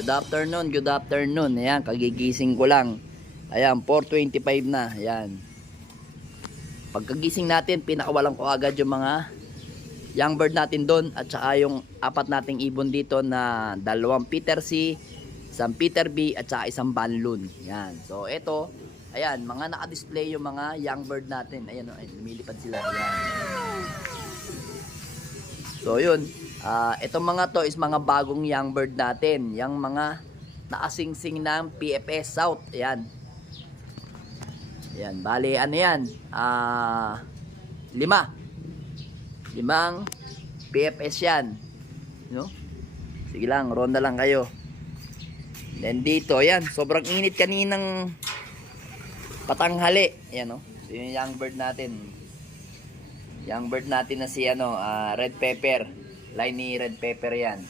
Good afternoon, good afternoon. Ayan, kagigising ko lang. Ayan, 4:25 na. Ayan. Pagkagising natin, pinakawalan ko agad yung mga young bird natin doon at saka yung apat nating ibon dito na dalawang Peter C, isang Peter B at saka isang Banlun. Ayan. So, ito, ayan, mga naka-display yung mga young bird natin. Ayan, ay, lumilipad sila. Ayan. So, yun. Itong mga to is mga bagong young bird natin. Yung mga nakasingsing ng PFS South. Ayan. Ayan. Bali, ano yan? 5 PFS yan. No? Sige lang, ronda lang kayo. Then dito, ayan. Sobrang init kaninang patanghali. Ayan, no? So, yung young bird natin. Young bird natin na si red pepper. Line ni red pepper yan.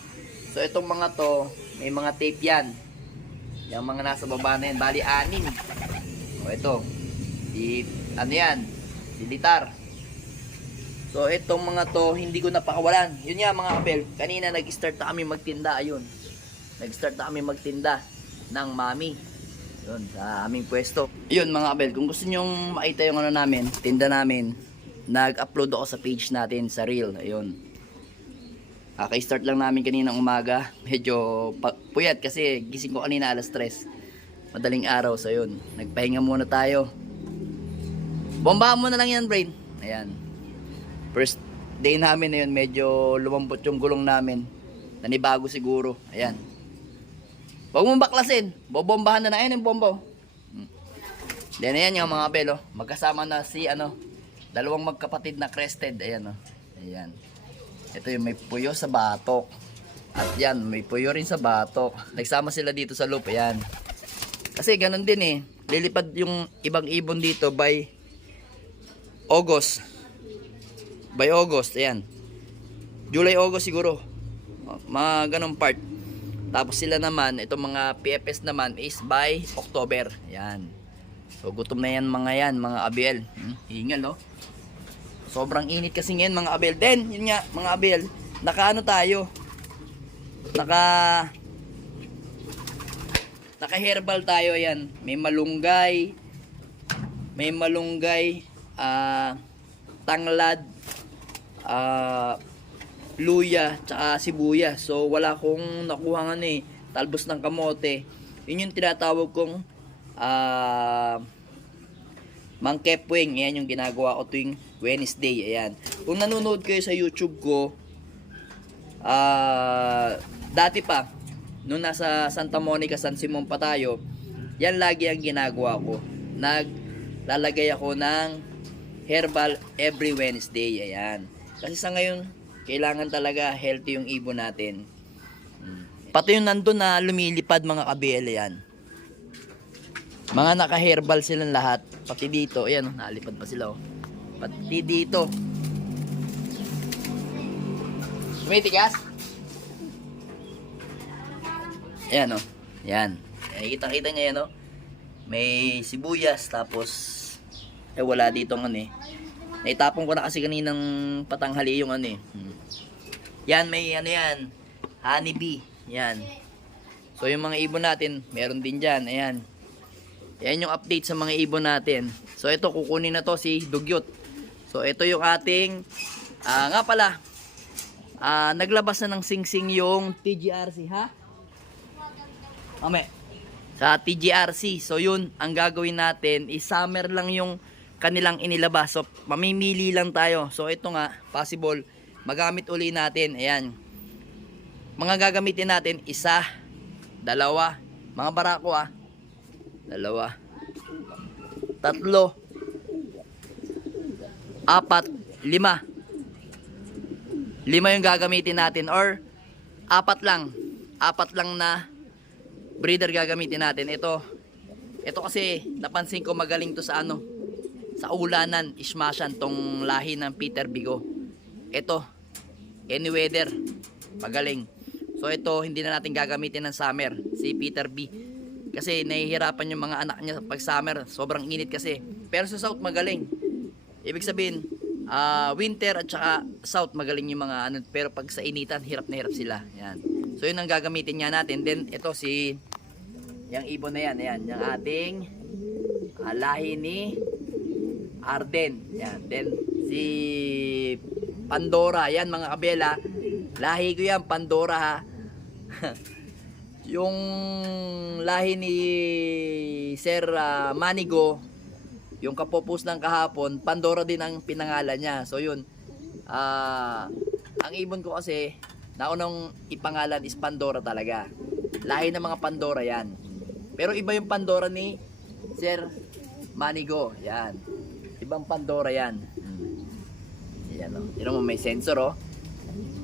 So itong mga to, may mga tape yan. Yung mga nasa baba na yan, bali 6. O ito, ano yan, si Litar. So itong mga to, hindi ko napakawalan. Yun nga mga kapel, kanina nag-start na kami magtinda, ayun. Nag-start na kami magtinda ng mami. Yun, sa aming pwesto. Yun mga kapel, kung gusto nyong makita yung ano namin, tinda namin, nag-upload ako sa page natin sa Reel. Ayun. Kaka-start lang namin kaninang umaga. Medyo puyat kasi gising ko kanina alas 3. Madaling araw. So yun. Nagpahinga muna tayo. Bombahan mo na lang yan, Brain. Ayan. First day namin na yun. Medyo lumambot yung gulong namin. Nanibago siguro. Ayan. Huwag mong baklasin. Bobombahan na na. Ayan yung bomba. Then ayan yung mga belo. Magkasama na si dalawang magkapatid na crested. Ayan o. Ayan. Ito yung may puyo sa batok. At yan, may puyo rin sa batok. Nagsama sila dito sa loop. Ayan. Kasi ganun din eh. Lilipad yung ibang ibon dito by August. By August. Ayan. July, August siguro. Mga ganun part. Tapos sila naman, itong mga PFS naman is by October. Ayan. So gutom na yan, mga abel. Hingal, no? Sobrang init kasi ngayon, mga abel. Then, yun nga, mga abel, naka herbal tayo. Ayan. May malunggay, tanglad, luya, tsaka sibuyas. So wala kong nakuha talbos ng kamote. Yun yung tinatawag kong mangkepwing. Ayan yung ginagawa ko tuwing Wednesday. Ayan. Kung nanonood kayo sa YouTube ko, dati pa, nung nasa Santa Monica, San Simon pa tayo, yan lagi ang ginagawa ko. Naglalagay ako ng herbal every Wednesday. Ayan. Kasi sa ngayon, kailangan talaga healthy yung ibon natin. Pati yung nandun na lumilipad, mga kabel, yan. Mga naka-herbal silang lahat. Pati dito, ayan, nalipad pa sila. Pati dito. Tumitigas? Ayan, oh. Ayan. Kitang-kita nyo yan, oh. May sibuyas, tapos wala dito naitapon ko na kasi kaninang patanghali yung Yan, may yan, honeybee. Yan. So yung mga ibon natin, meron din dyan. Ayan. Yan yung update sa mga ibon natin. So ito, kukunin na to si Dugyot. So ito yung ating nga pala, naglabas na ng singsing yung TGRC, ha? Mame. Sa TGRC. So yun, ang gagawin natin is summer lang yung kanilang inilabas. So mamimili lang tayo. So ito nga, possible magamit uli natin. Ayan. Mga gagamitin natin, 1, 2, mga barako 2, 3, 4, 5. 5 yung gagamitin natin, or 4 lang na breeder gagamitin natin. Ito kasi napansin ko magaling to sa sa ulanan, ismasyan tong lahi ng Peter Bigo. Ito, any weather, magaling. So ito, hindi na natin gagamitin ng summer, si Peter B. Kasi nahihirapan yung mga anak niya pag summer, sobrang init kasi. Pero sa south magaling. Ibig sabihin, winter at saka south magaling yung mga pero pag sa initan, hirap na hirap sila. Yan. So yun ang gagamitin nga natin. Then ito yung ibon na yan, ayan, yung ating lahi ni Arden. Yan. Then si Pandora, yan mga kabela, lahi ko yan, Pandora ha. Yung lahi ni Sir Manigo, yung kapopos ng kahapon, Pandora din ang pinangalan niya. So yun, ang ibon ko kasi naunang ipangalan is Pandora talaga. Lahi ng mga Pandora yan. Pero iba yung Pandora ni Sir Manigo. Yan. Ibang Pandora yan. Yan o. Tignan mo, may sensor o.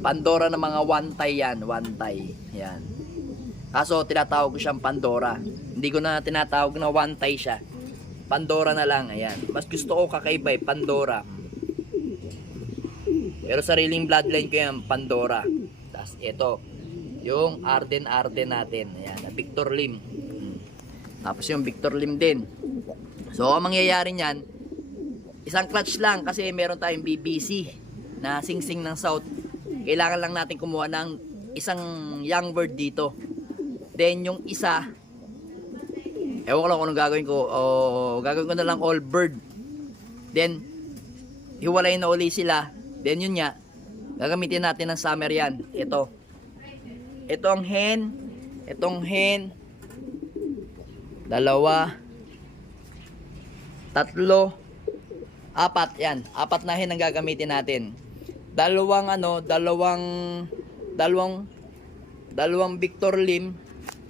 Pandora ng mga one-tie yan. One-tie. Yan. Kaso tinatawag ko siyang Pandora. Hindi ko na tinatawag na one-tie siya. Pandora na lang. Ayan. Mas gusto ko kakaiba Pandora. Pero sariling bloodline ko yan, Pandora. Tapos ito, yung Arden natin. Ayan, Victor Lim. Tapos yung Victor Lim din. So, ang mangyayari niyan, isang clutch lang kasi meron tayong BBC na singsing ng South. Kailangan lang natin kumuha ng isang young bird dito. Then, yung isa, ewan ko lang kung anong gagawin ko. Gagawin ko na lang all bird. Then, hiwalay na uli sila. Then yun nga, gagamitin natin ng summer yan. Ito. Itong hen. Itong hen. 2, 3, 4. Yan. 4 na hen ang gagamitin natin. Dalawang Victor Lim.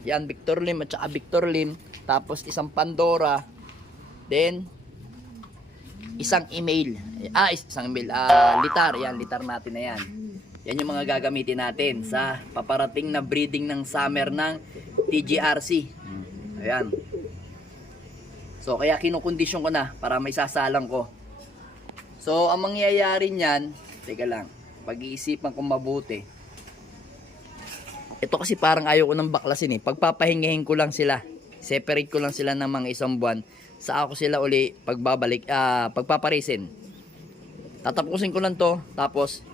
Yan, Victor Lim at saka Victor Lim. Tapos isang Pandora. Then, isang email. Litar. Yan, litar natin na yan. Yan yung mga gagamitin natin sa paparating na breeding ng summer ng TGRC. Ayan. So, kaya kinukondisyon ko na para may sasalang ko. So, ang mangyayari niyan, teka lang, pag-iisipan ko mabuti. Ito kasi parang ayaw ko ng baklasin eh. Pagpapahingahin ko lang sila. Separate ko lang sila ng mga isang buwan. Sa ako sila uli pagpaparisin. Tatapusin ko lang to. Tapos,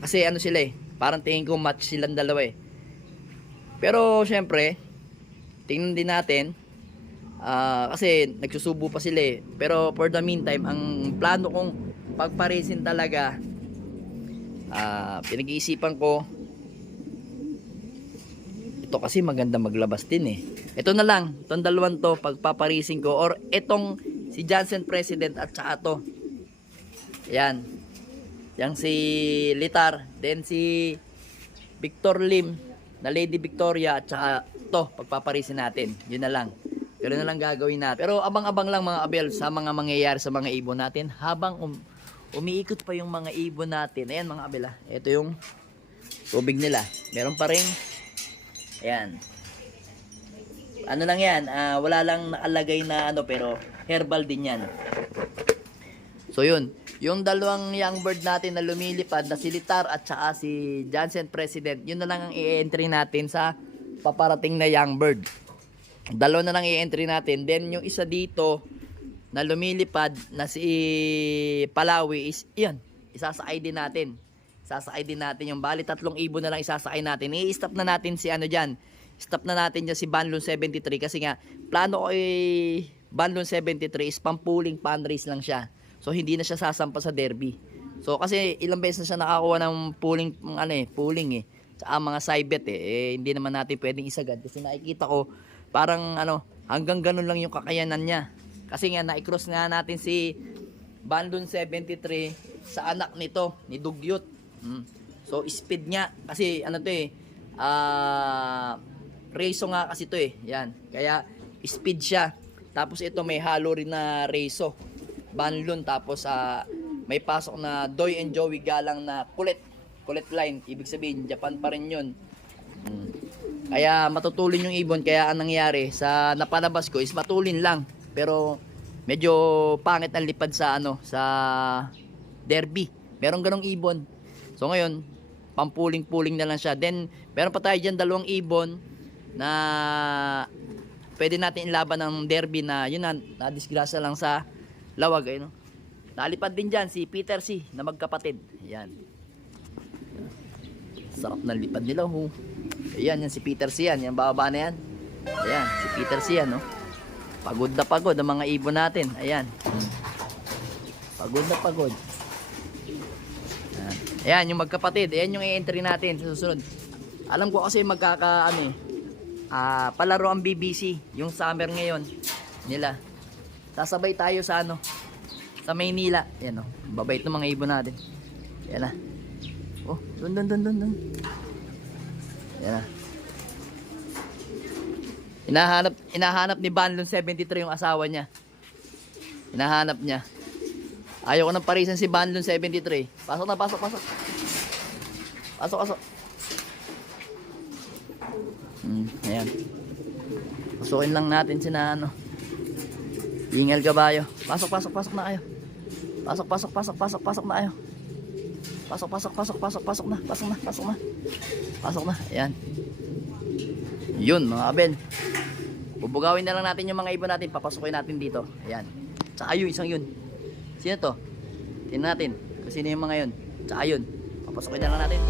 kasi ano sila eh. Parang tingin ko match silang dalawa eh. Pero, syempre, tingnan din natin. Kasi nagsusubo pa sila eh. Pero for the meantime, ang plano kong pagparisin talaga, pinag-iisipan ko, ito kasi maganda maglabas din eh. Ito na lang, itong dalawang to, pagpaparisin ko, or itong si Johnson President at saka to. Yan. Yang si Litar, then si Victor Lim, na Lady Victoria, at saka to, pagpaparisin natin. Yun na lang. Ganoon na lang gagawin natin. Pero abang-abang lang mga abel sa mga mangyayari sa mga ibon natin habang umiikot pa yung mga ibon natin. Ayan mga abel ito yung tubig nila. Meron pa rin. Ayan. Ano lang yan, wala lang nakalagay na ano, pero herbal din yan. So yun, yung dalawang young bird natin na lumilipad na si Litar at saka si Johnson President, yun na lang ang i-entry natin sa paparating na young bird. Dalawa na lang i-entry natin. Then yung isa dito na lumilipad na si Palawi is yun, isasakay din natin. Sasakay din natin yung bali 3 ibon na lang isasakay natin. I-stop na natin si ano dyan. Stop na natin dyan si Banlon 73 kasi nga plano ko Banlon 73 is pampuling pan-race lang siya. So hindi na siya sasampa sa derby. So kasi ilang beses na siya nakakuha ng pooling eh. Tsaka mga side-bet hindi naman natin pwedeng isagad kasi nakikita ko parang hanggang ganun lang yung kakayanan niya. Kasi nga na-cross nga natin si Banlon 73 sa anak nito ni Dugyot. So speed niya kasi reso nga kasi to eh. Yan. Kaya speed siya. Tapos ito may halo rin na reso. Banlon tapos may pasok na Doy and Joey Galang na kulit line. Ibig sabihin Japan pa rin 'yun. Kaya matutulin yung ibon. Kaya ang nangyari sa napalabas ko is matulin lang. Pero medyo pangit ang lipad sa sa derby. Meron ganong ibon. So ngayon, pampuling-puling na lang siya. Then, meron pa tayo dyan 2 ibon na pwede natin ilaban ng derby na yun na disgrasya lang sa lawag. Nalipad din dyan si Peter C. na magkapatid. Yan. Sarap ng lipad nila, oh. Ayan, yan si Peter Sian. Yan, bababa na yan. Ayan, si Peter Sian, oh. Pagod na pagod ang mga ibon natin. Ayan. Pagod na pagod. Ayan, ayan yung magkapatid. Ayan yung i-entry natin sa susunod. Alam ko kasi palaro ang BBC. Yung summer ngayon nila. Sasabay tayo sa sa Maynila. Ayan, oh. Babait ng mga ibon natin. Ayan na. Oh, dun. Ayan na. Hinahanap ni Banlon 73 yung asawa niya. Hinahanap niya. Ayaw ko ng parisan si Banlon 73. Pasok. Pasok. Ayan. Pasukin lang natin sina Ingal Kabayo. Pasok na kayo. Pasok na kayo. Pasok na. Ayan. Yun mga kabel. Bubugawin na lang natin yung mga ibon natin. Papasukin natin dito. Ayan. Tsaka yung isang yun. Sino to? Tingnan natin. Kung sino yung mga yun. Tsaka yun. Papasukin na lang natin.